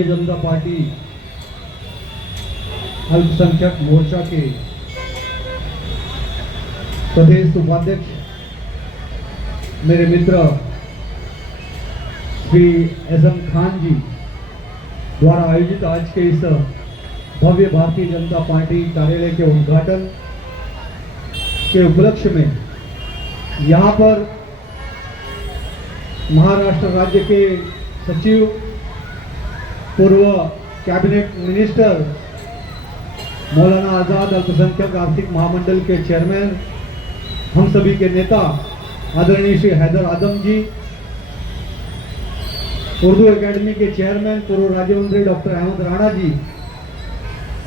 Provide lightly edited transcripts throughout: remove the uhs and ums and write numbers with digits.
Bharatiya Janata party अल्पसंख्यक मोर्चा के प्रदेश उपाध्यक्ष मेरे मित्र श्री एज़म खान जी द्वारा आयोजित आज के इस भव्य भारतीय जनता पार्टी कार्यालय के उद्घाटन के उपलक्ष्य में यहाँ पर महाराष्ट्र राज्य के सचिव, पूर्व कैबिनेट मिनिस्टर, मौलाना आज़ाद अल्पसंख्यक आर्थिक महामंडल के चेयरमैन, हम सभी के नेता आदरणीय श्री हैदर आदम जी, उर्दू एकेडमी के चेयरमैन पूर्व राज्य मंत्री डॉक्टर अहमद राणा जी,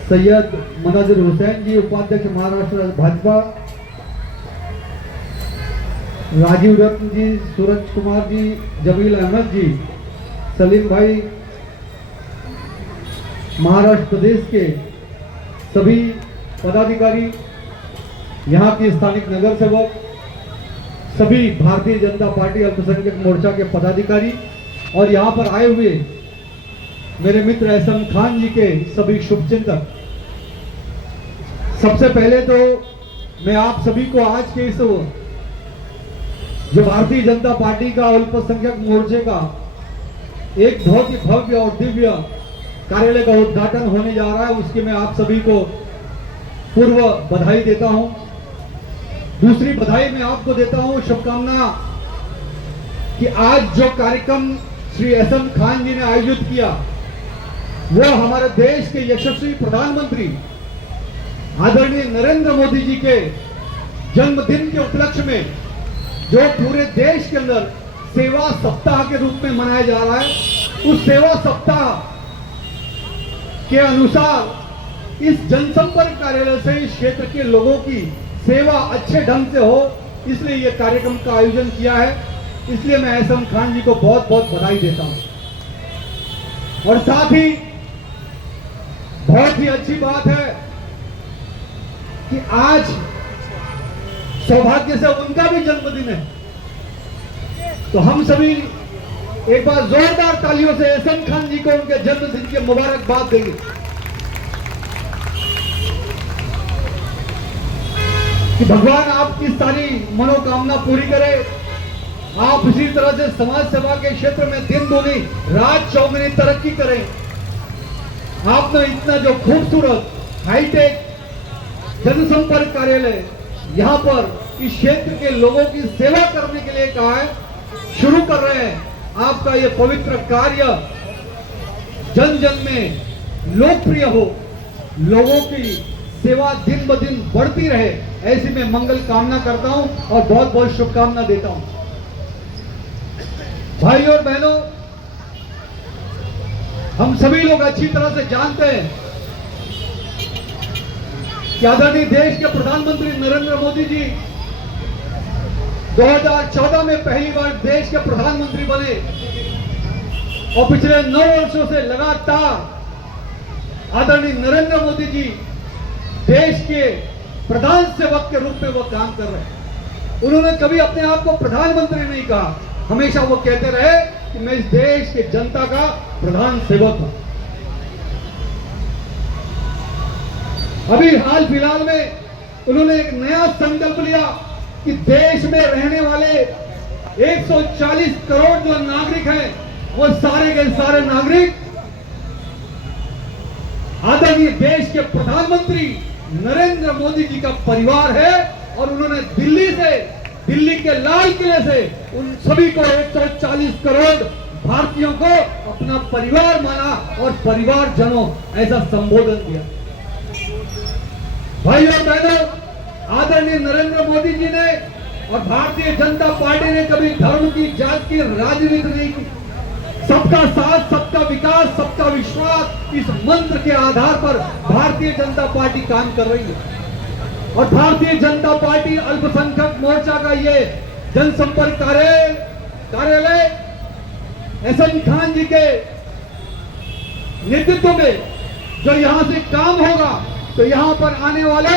सैयद मुनाजिर हुसैन जी उपाध्यक्ष महाराष्ट्र भाजपा, राजीव रत्न जी, सूरज कुमार जी, जमील अहमद जी, सलीम भाई, महाराष्ट्र प्रदेश के सभी पदाधिकारी, यहाँ के स्थानिक नगर सेवक, सभी भारतीय जनता पार्टी अल्पसंख्यक मोर्चा के पदाधिकारी और यहाँ पर आए हुए मेरे मित्र एज़म खान जी के सभी शुभचिंतक। सबसे पहले तो मैं आप सभी को आज के इस जो भारतीय जनता पार्टी का अल्पसंख्यक मोर्चे का एक बहुत ही भव्य और दिव्य कार्यालय का उद्घाटन होने जा रहा है, उसके मैं आप सभी को पूर्व बधाई देता हूं। दूसरी बधाई मैं आपको देता हूं, शुभकामना, कि आज जो कार्यक्रम श्री एज़म खान जी ने आयोजित किया वो हमारे देश के यशस्वी प्रधानमंत्री आदरणीय नरेंद्र मोदी जी के जन्मदिन के उपलक्ष्य में जो पूरे देश के अंदर सेवा सप्ताह के रूप में मनाया जा रहा है, उस सेवा सप्ताह के अनुसार इस जनसंपर्क कार्यालय से इस क्षेत्र के लोगों की सेवा अच्छे ढंग से हो, इसलिए यह कार्यक्रम का आयोजन किया है। इसलिए मैं एज़म खान जी को बहुत बहुत बधाई देता हूं। और साथ ही बहुत ही अच्छी बात है कि आज सौभाग्य से उनका भी जन्मदिन है, तो हम सभी एक बार जोरदार तालियों से एज़म खान जी को उनके जन्मदिन के मुबारकबाद देंगे। कि भगवान आपकी सारी मनोकामना पूरी करे, आप इसी तरह से समाज सेवा के क्षेत्र में दिन दूनी रात चौगुनी तरक्की करें। आपने इतना जो खूबसूरत हाईटेक जनसंपर्क कार्यालय यहाँ पर इस क्षेत्र के लोगों की सेवा करने के लिए कहा है, शुरू कर रहे हैं। आपका ये पवित्र कार्य जन जन में लोकप्रिय हो, लोगों की सेवा दिन ब दिन बढ़ती रहे, ऐसी मैं मंगल कामना करता हूं और बहुत बहुत शुभकामना देता हूं। भाई और बहनों, हम सभी लोग अच्छी तरह से जानते हैं कि आदरणीय देश के प्रधानमंत्री नरेंद्र मोदी जी 2014 में पहली बार देश के प्रधानमंत्री बने और पिछले 9 वर्षों से लगातार आदरणीय नरेंद्र मोदी जी देश के प्रधान सेवक के रूप में वो काम कर रहे हैं। उन्होंने कभी अपने आप को प्रधानमंत्री नहीं कहा, हमेशा वो कहते रहे कि मैं इस देश के जनता का प्रधान सेवक हूं। अभी हाल फिलहाल में उन्होंने एक नया संकल्प लिया कि देश में रहने वाले 140 करोड़ जो नागरिक हैं, वो सारे के सारे नागरिक आदरणीय देश के प्रधानमंत्री नरेंद्र मोदी जी का परिवार है। और उन्होंने दिल्ली के लाल किले से उन सभी को 140 करोड़ भारतीयों को अपना परिवार माना और परिवारजनों ऐसा संबोधन दिया। भाई और बहनों, आदरणीय नरेंद्र मोदी जी ने और भारतीय जनता पार्टी ने कभी धर्म की, जात की राजनीति नहीं की। सबका साथ, सबका विकास, सबका विश्वास, इस मंत्र के आधार पर भारतीय जनता पार्टी काम कर रही है। और भारतीय जनता पार्टी अल्पसंख्यक मोर्चा का ये जनसंपर्क कार्यालय एज़म खान जी के नेतृत्व में जो यहां से काम होगा, तो यहां पर आने वाले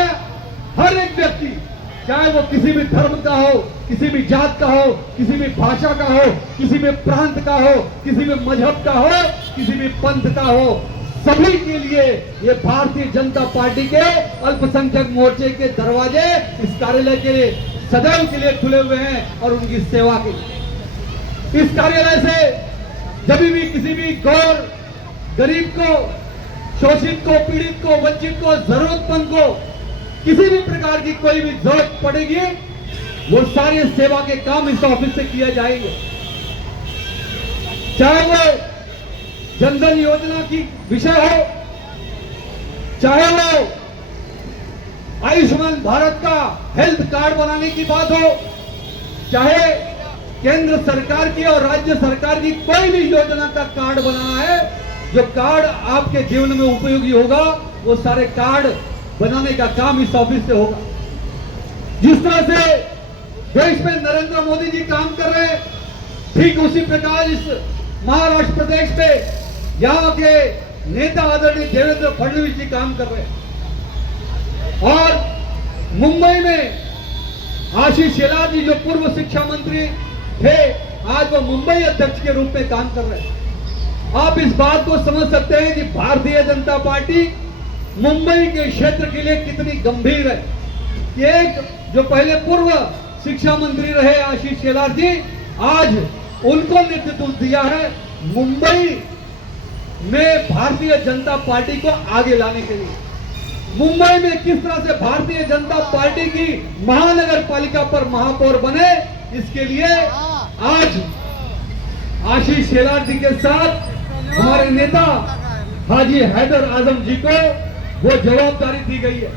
हर एक व्यक्ति चाहे वो किसी भी धर्म का हो, किसी भी जात का हो, किसी भी भाषा का हो, किसी भी प्रांत का हो, किसी भी मजहब का हो, किसी भी पंथ का हो, सभी के लिए ये भारतीय जनता पार्टी के अल्पसंख्यक मोर्चे के दरवाजे इस कार्यालय के लिए सदैव के लिए खुले हुए हैं और उनकी सेवा के लिए। इस कार्यालय से जब भी किसी भी गौर गरीब को, शोषित को, पीड़ित को, वंचित को, जरूरतमंद को किसी भी प्रकार की कोई भी जरूरत पड़ेगी, वो सारे सेवा के काम इस ऑफिस से किए जाएंगे। चाहे वो जनधन योजना की विषय हो, चाहे वो आयुष्मान भारत का हेल्थ कार्ड बनाने की बात हो, चाहे केंद्र सरकार की और राज्य सरकार की कोई भी योजना का कार्ड बनाना है, जो कार्ड आपके जीवन में उपयोगी होगा, वो सारे कार्ड बनाने का काम इस ऑफिस से होगा। जिस तरह से देश में नरेंद्र मोदी जी काम कर रहे हैं, ठीक उसी प्रकार इस महाराष्ट्र प्रदेश में यहाँ के नेता आदरणीय देवेंद्र फडणवीस जी काम कर रहे हैं। और मुंबई में आशीष शेलार जी जो पूर्व शिक्षा मंत्री थे, आज वो मुंबई अध्यक्ष के रूप में काम कर रहे हैं। आप इस बात को समझ सकते हैं कि भारतीय जनता पार्टी मुंबई के क्षेत्र के लिए कितनी गंभीर है। एक जो पहले पूर्व शिक्षा मंत्री रहे आशीष शेलार जी, आज उनको नेतृत्व दिया है मुंबई में भारतीय जनता पार्टी को आगे लाने के लिए। मुंबई में किस तरह से भारतीय जनता पार्टी की महानगर पालिका पर महापौर बने, इसके लिए आज आशीष शेलार जी के साथ हमारे नेता हाजी हैदर आजम जी को वो जवाबदारी दी गई है।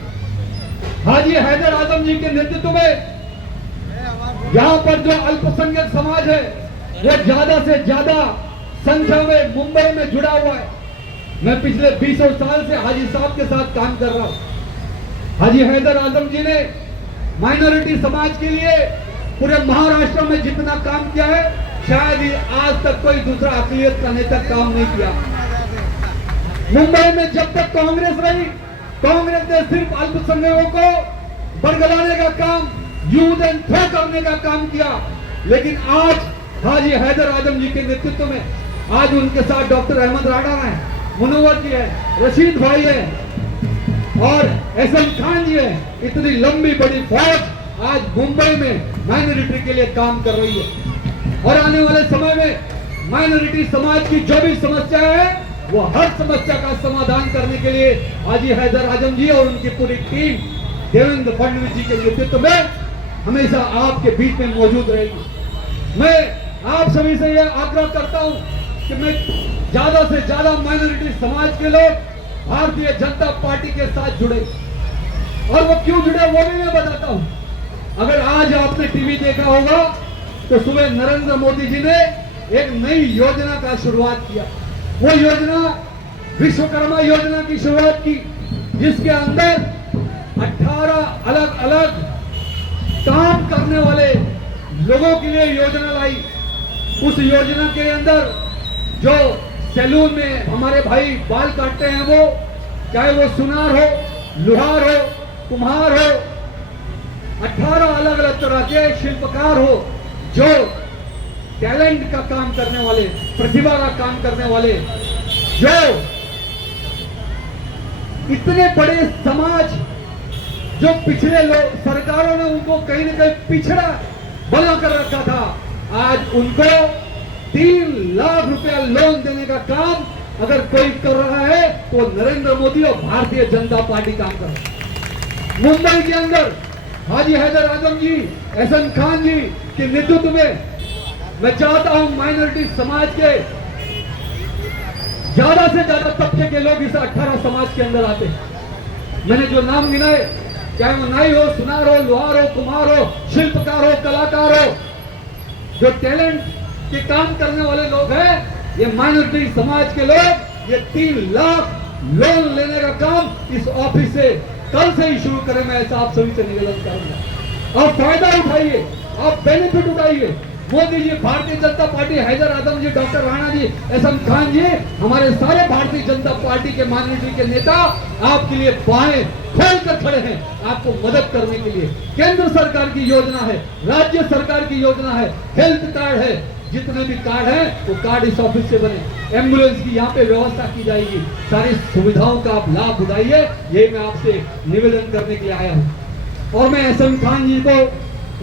हाजी हैदर आजम जी के नेतृत्व में यहाँ पर जो अल्पसंख्यक समाज है वो ज्यादा से ज्यादा संख्या में मुंबई में जुड़ा हुआ है। मैं पिछले 20 साल से हाजी साहब के साथ काम कर रहा हूँ। हाजी हैदर आजम जी ने माइनॉरिटी समाज के लिए पूरे महाराष्ट्र में जितना काम किया है, शायद ही आज तक कोई दूसरा अक़लियत का नेता काम नहीं किया। मुंबई में जब तक कांग्रेस रही, कांग्रेस ने सिर्फ अल्पसंख्यकों को बरगलाने का काम, यूज एंड थ्रो करने का काम किया। लेकिन आज हाजी हैदर आजम जी के नेतृत्व में आज उनके साथ डॉक्टर अहमद राडा है, मुनव्वर जी है, रशीद भाई है और एहसन खान जी है। इतनी लंबी बड़ी फौज आज मुंबई में माइनॉरिटी के लिए काम कर रही है। और आने वाले समय में माइनॉरिटी समाज की जो भी समस्या है, वो हर समस्या का समाधान करने के लिए हाजी हैदर आजम जी और उनकी पूरी टीम देवेंद्र फडणवीस जी के नेतृत्व में हमेशा आपके बीच में मौजूद रहेगी। मैं आप सभी से यह आग्रह करता हूं कि मैं ज्यादा से ज्यादा माइनॉरिटी समाज के लोग भारतीय जनता पार्टी के साथ जुड़े, और वो क्यों जुड़े वो भी मैं बताता हूं। अगर आज आपने टीवी देखा होगा तो सुबह नरेंद्र मोदी जी ने एक नई योजना का शुरुआत किया। वो योजना विश्वकर्मा योजना की शुरुआत की, जिसके अंदर 18 अलग अलग काम करने वाले लोगों के लिए योजना लाई। उस योजना के अंदर जो सैलून में हमारे भाई बाल काटते हैं, वो चाहे वो सुनार हो, लुहार हो, कुम्हार हो, 18 अलग अलग तरह के शिल्पकार हो, जो टैलेंट का काम करने वाले, प्रतिभा का काम करने वाले, जो इतने बड़े समाज जो पिछले लोग सरकारों ने उनको कहीं ना कहीं पिछड़ा बना कर रखा था, आज उनको 3 लाख रुपया लोन देने का काम अगर कोई कर रहा है तो नरेंद्र मोदी और भारतीय जनता पार्टी काम कर रहा है। मुंबई के अंदर हाजी हैदर आजम जी, एहसन खान जी के नेतृत्व में मैं चाहता हूं माइनॉरिटी समाज के ज्यादा से ज्यादा तबके के लोग इस 18 समाज के अंदर आते हैं। मैंने जो नाम गिनाए, चाहे वो नाई हो, सुनार हो, लोहार हो, कुम्हार हो, शिल्पकार हो, कलाकार हो, जो टैलेंट के काम करने वाले लोग हैं, ये माइनॉरिटी समाज के लोग, ये 3 लाख लोन लेने का काम इस ऑफिस से कल से ही शुरू करें। मैं ऐसा आप सभी से निवेदन करूंगा। आप फायदा उठाइए, आप बेनिफिट उठाइए। मोदी जी, भारतीय जनता पार्टी, हैदर आजम जी, डॉक्टर राणा जी, एहसन खान जी, हमारे सारे भारतीय जनता पार्टी के माइनॉरिटी के नेता आपके लिए बाहें खोल कर खड़े हैं आपको मदद करने के लिए। केंद्र सरकार की योजना है, राज्य सरकार की योजना है, हेल्थ कार्ड है, जितने भी कार्ड हैं वो कार्ड इस ऑफिस से बने। एम्बुलेंस की यहाँ पे व्यवस्था की जाएगी, सारी सुविधाओं का आप लाभ उठाइए, ये मैं आपसे निवेदन करने के लिए आया हूँ। और मैं एसएम खान जी को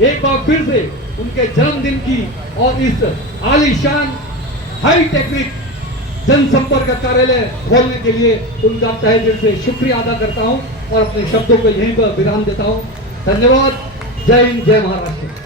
एक बार फिर से उनके जन्मदिन की और इस आलीशान हाई टेक्निक जनसंपर्क कार्यालय खोलने के लिए उनका तहे दिल से शुक्रिया अदा करता हूं और अपने शब्दों को यहीं पर विराम देता हूं। धन्यवाद। जय हिंद, जय महाराष्ट्र।